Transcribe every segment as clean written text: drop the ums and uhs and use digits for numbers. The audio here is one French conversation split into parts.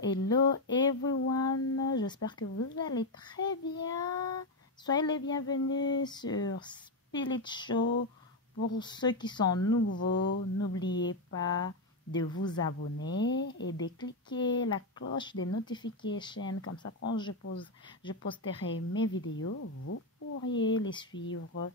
Hello everyone, j'espère que vous allez très bien. Soyez les bienvenus sur Spirit Show. Pour ceux qui sont nouveaux, n'oubliez pas de vous abonner et de cliquer la cloche des notifications. Comme ça, quand je posterai mes vidéos, vous pourriez les suivre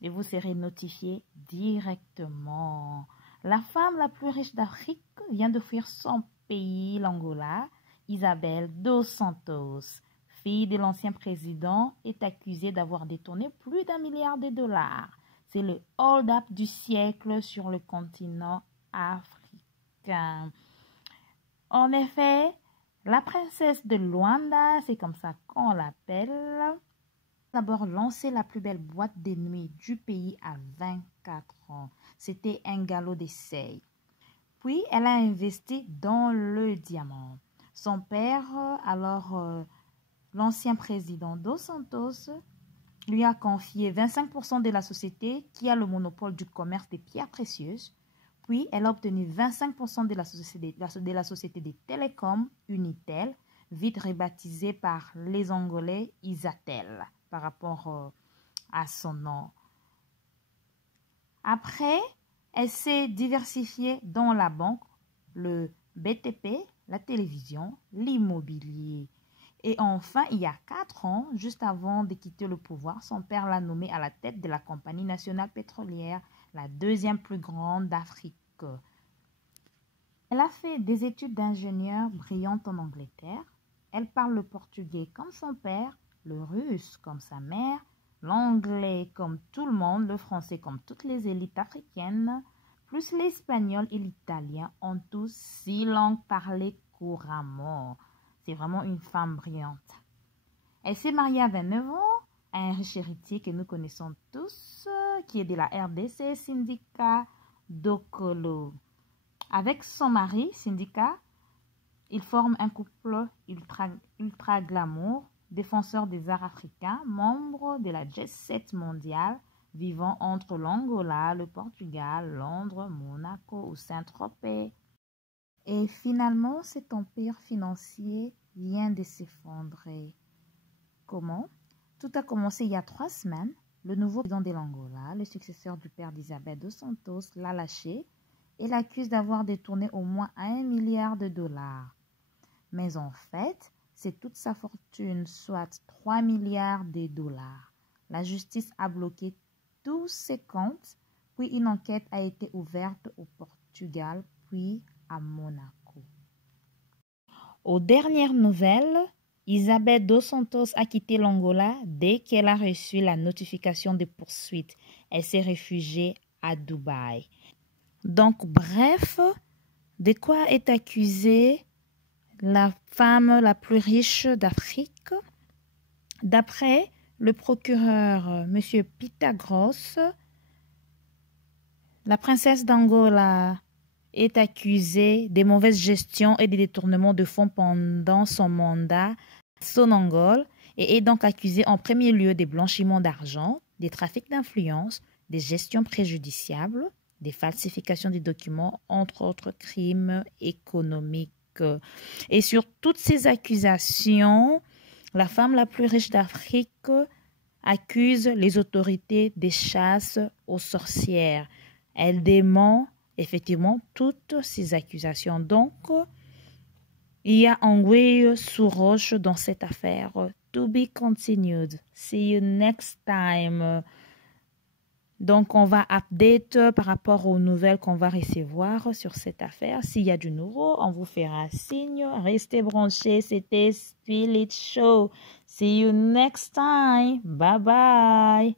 et vous serez notifié directement. La femme la plus riche d'Afrique vient de fuir son pays, l'Angola. Isabel dos Santos, fille de l'ancien président, est accusée d'avoir détourné plus d'1 milliard de dollars. C'est le hold-up du siècle sur le continent africain. En effet, la princesse de Luanda, c'est comme ça qu'on l'appelle, d'abord lancé la plus belle boîte de nuit du pays à 24 ans. C'était un galop d'essai. Puis, elle a investi dans le diamant. Son père, alors l'ancien président dos Santos, lui a confié 25% de la société qui a le monopole du commerce des pierres précieuses. Puis, elle a obtenu 25% de la société des télécoms Unitel, vite rebaptisée par les Angolais Isatel, par rapport à son nom. Après, elle s'est diversifiée dans la banque, le BTP, la télévision, l'immobilier. Et enfin, il y a 4 ans, juste avant de quitter le pouvoir, son père l'a nommée à la tête de la Compagnie nationale pétrolière, la deuxième plus grande d'Afrique. Elle a fait des études d'ingénieur brillantes en Angleterre. Elle parle le portugais comme son père, le russe comme sa mère, l'anglais comme tout le monde, le français comme toutes les élites africaines, plus l'espagnol et l'italien, en tous 6 langues parlées couramment. C'est vraiment une femme brillante. Elle s'est mariée à 29 ans à un riche héritier que nous connaissons tous, qui est de la RDC, Sindika Dokolo. Avec son mari, Sindika, ils forment un couple ultra glamour, défenseur des arts africains, membre de la Jet Set mondiale, vivant entre l'Angola, le Portugal, Londres, Monaco ou Saint-Tropez. Et finalement, cet empire financier vient de s'effondrer. Comment? Tout a commencé il y a 3 semaines. Le nouveau président de l'Angola, le successeur du père d'Isabel dos Santos, l'a lâché et l'accuse d'avoir détourné au moins 1 milliard de dollars. Mais en fait, c'est toute sa fortune, soit 3 milliards de dollars. La justice a bloqué tous ses comptes, puis une enquête a été ouverte au Portugal, puis à Monaco. Aux dernières nouvelles, Isabel dos Santos a quitté l'Angola dès qu'elle a reçu la notification de poursuite. Elle s'est réfugiée à Dubaï. Donc, bref, de quoi est accusée la femme la plus riche d'Afrique? D'après le procureur M. Pitagros, la princesse d'Angola est accusée de mauvaise gestion et de détournement de fonds pendant son mandat à Sonangol et est donc accusée en premier lieu de blanchiment d'argent, des trafics d'influence, des gestions préjudiciables, des falsifications de documents, entre autres crimes économiques. Et sur toutes ces accusations, la femme la plus riche d'Afrique accuse les autorités des chasses aux sorcières. Elle dément effectivement toutes ces accusations. Donc, il y a anguille sous roche dans cette affaire. To be continued. See you next time. Donc, on va update par rapport aux nouvelles qu'on va recevoir sur cette affaire. S'il y a du nouveau, on vous fera signe. Restez branchés. C'était Spirit Show. See you next time. Bye bye.